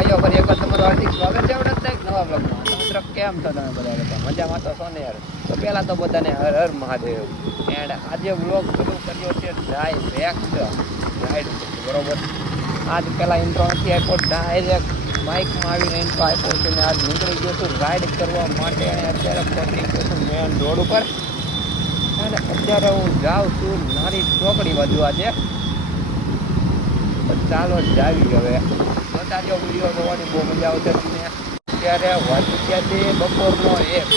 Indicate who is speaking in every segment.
Speaker 1: ભાઈઓ પર એક તમારું હાર્દિક સ્વાગત છે આપણે એક નવા બ્લોગમાં મિત્રો, કેમ છો તમે બધા બધા મજામાં તો છો ને યાર? તો પહેલાં તો બધાને હર હર મહાદેવ. એન્ડ આજે બ્લોગ શરૂ કર્યો છે ડાયરેક્ટ રાઈડ બરોબર? આજ પહેલાં ઇન્ટ્રો નથી આપ્યો ડાયરેક્ટ બાઇકમાં આવીને ઇન્ટ્રો આપ્યો છે ને આજ નીકળી ગયો છું રાઈડ કરવા માટે અને અત્યારે પહોંચી ગયો છું મેન રોડ ઉપર. અને અત્યારે હું જાઉં છું નાની ચોકડી બાજુ આજે. ચાલો ચાલો જાવી હવે. જોતા વીડિયો જોવાની બહુ મજા આવશે તમને અત્યારે વાગી ગયા છે બપોરનો એક.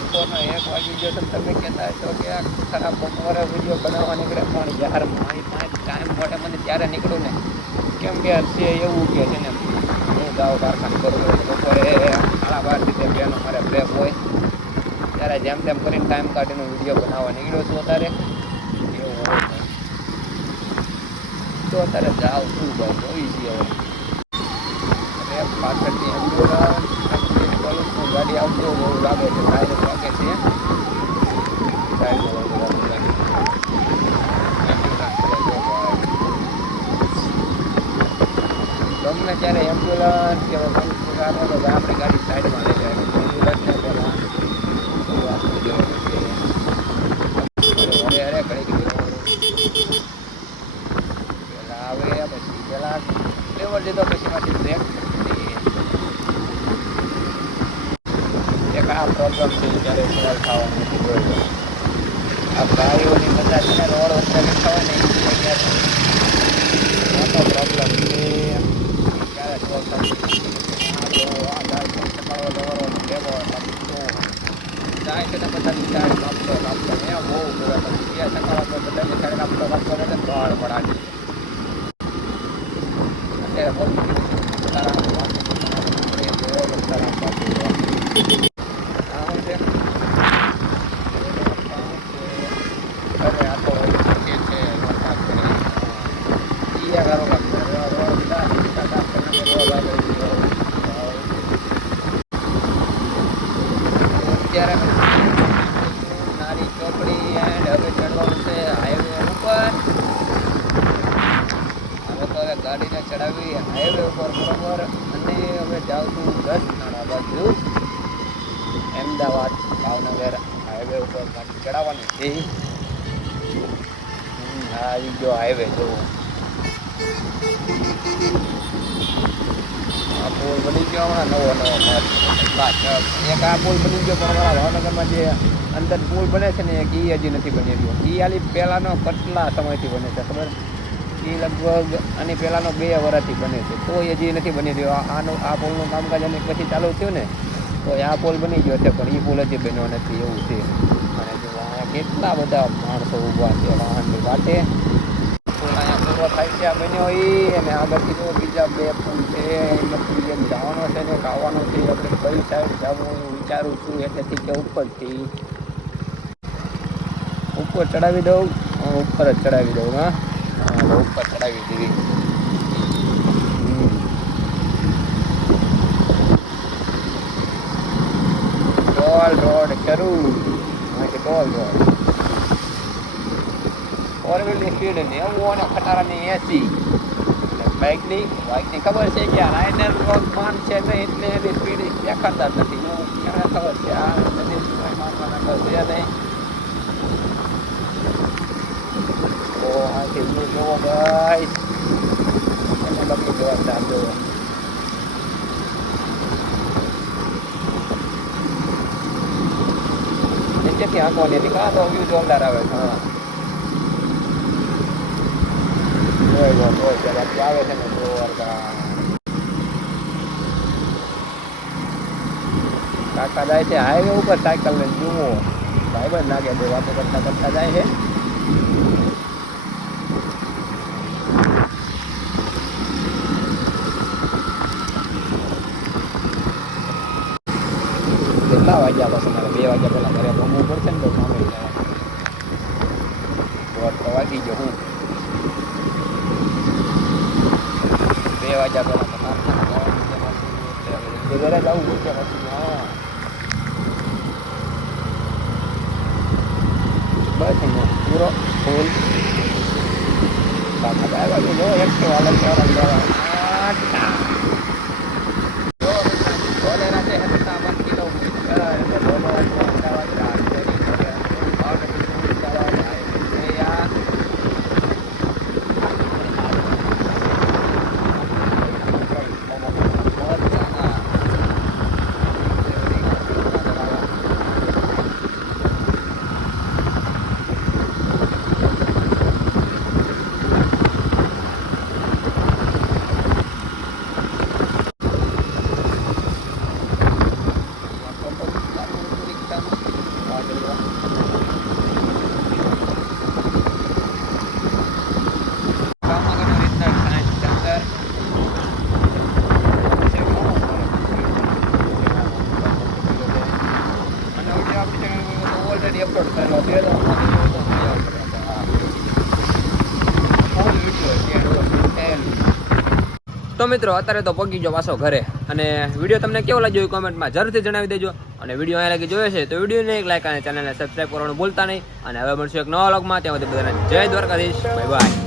Speaker 1: બપોરનો એક વાગી ગયો તો તમે કહેતા હતો કે આ ખરાબ બપોરે વીડિયો બનાવવા નીકળે. પણ યાર, મારી પાંચ ટાઈમ મળે મને ત્યારે નીકળું ને. કેમ કે હશે એવું કે છે ને, હું જાઉં કારખાને કરું બપોરે સાડા બાર રીતે બેનો મારે બ્રેક હોય. ત્યારે જેમ તેમ કરીને ટાઈમ કાઢીને વીડિયો બનાવવા નીકળ્યો છું અત્યારે એવું હોય છે. તો અત્યારે જાવ શું ભાઈ જોઈ છીએ હવે પાછળથી એમ્બ્યુલન્સ ગાડી આવતો બહુ લાગે છે. ટાયર વાગે છે. ગમે ત્યારે એમ્બ્યુલન્સ કે આપણી ગાડી સાઈડમાં લઈ જાય એમ્બ્યુલન્સને પહેલાં શું આપવું જોઈએ છે અરે અરે ઘડી ઘડી પેલા આવે પછી પેલા લેવલ લીધો પછી પાછી બ્રેક એક જ્યારે નથી આ ગાડીઓની બધા છે ને રોડ વચ્ચે બેઠા હોય ને મોટો પ્રોબ્લેમ છે જાય છે ને બધાની સાઈડ કાપતો કાપતો મેં બહુ તો બધાની સાઈડ કાપતો કાપતો બહાર પડાડી અત્યારે વાતો એ જોયો તારા બાપુ આ શું છે અરે આ તો કે છે વરસાદ કરે ઈ આ ગારો કાપતો રોડ કા કા કરીને રોડ આગળ અત્યારે નારી ચોકડી એન્ડ ચડવાનું છે હાઈવે ઉપર હવે તો હવે ગાડીને ચડાવી હાઈવે ઉપર બરોબર અને હવે જાઉં છું નાણા બાજુ અમદાવાદ ભાવનગર હાઈવે ઉપર ગાડી ચડાવવાની. છે આવી ગયો હાઈવે જોવું. આ પુલ બની ગયો હમણાં નવો નવો એક આ પુલ બની ગયો પણ અમારા ભાવનગરમાં જે અંદર પુલ બને છે ને, એક એ હજી નથી બની રહ્યો એ આલી પહેલાંનો કેટલા સમયથી બને છે, ખબર? એ લગભગ આની પહેલાંનો બે વર્ષથી બને છે. તોય હજી નથી બની રહ્યો આનું, આ પુલનું કામકાજ અને પછી ચાલુ થયું ને તો આ પુલ બની ગયો છે, પણ એ પુલ હજી બન્યો નથી, એવું છે. અને કેટલા બધા માણસો ઊભા છે, વાહનની વાટે. થાય બન્યો અને આગળથી જો બીજા બે પુલ છે એમાંથી જેમ જવાનો છે ને એક આવવાનો છે, આપણે કઈ સાઈડ જવું વિચારું છું એટલેથી કે ઉપરથી ઉપર ચડાવી દઉં ઉપર જ ચડાવી દઉં, હા. ઉપર ચડાવી દીધી. રોડ શરૂ. Toll road. ફોર વ્હીલની સ્પીડ નેવું અને ખટારાની એસી. બાઇકની બાઇકની ખબર છે કે રાઇડર માન છે નહીં એટલે એની સ્પીડ દેખાતા જ નથી. હું મને ખબર છે, આ બધી માનવાના કર છે નહીં. તો આથી વ્યૂ જોવો ગાઈસ એને બગડી જવા ચાલ જોવો. નીચેથી આંકવાની હતી. કાં તો વ્યૂ જોરદાર આવે હા. જોઈ લો જોઈ લો બાકી આવે છે ને જોરદાર કાકા જાય છે હાઈવે ઉપર સાયકલ લઈને, જુઓ. ભાઈ બંધ લાગે, બે વાતો કરતા કરતા જાય છે. કેટલા વાગ્યા પછી મારે બે વાગ્યા પહેલા ઘરે પહોંચવું પડશે ને તો સામે વાગી ગયો હું. બે વાગ્યા પહેલા ઘરે જવું પછી, હા. બસ પૂરો ફૂલ કાકા આવ્યા જો એક વાળા લેવા
Speaker 2: મિત્રો, અત્યારે તો પગી ગયો પાછો ઘરે. અને વીડિયો તમને કેવો લાગ્યો કોમેન્ટમાં જરૂરથી જણાવી દેજો. અને વીડિયો અહીંયા લાગી જોયો છે તો વિડીયોને એક લાઈક અને ચેનલને સબસ્ક્રાઈબ કરવાનું ભૂલતા નહીં. અને હવે મળશું એક નવા વ્લોગમાં ત્યાં સુધી બધાને જય દ્વારકાધીશ. Bye bye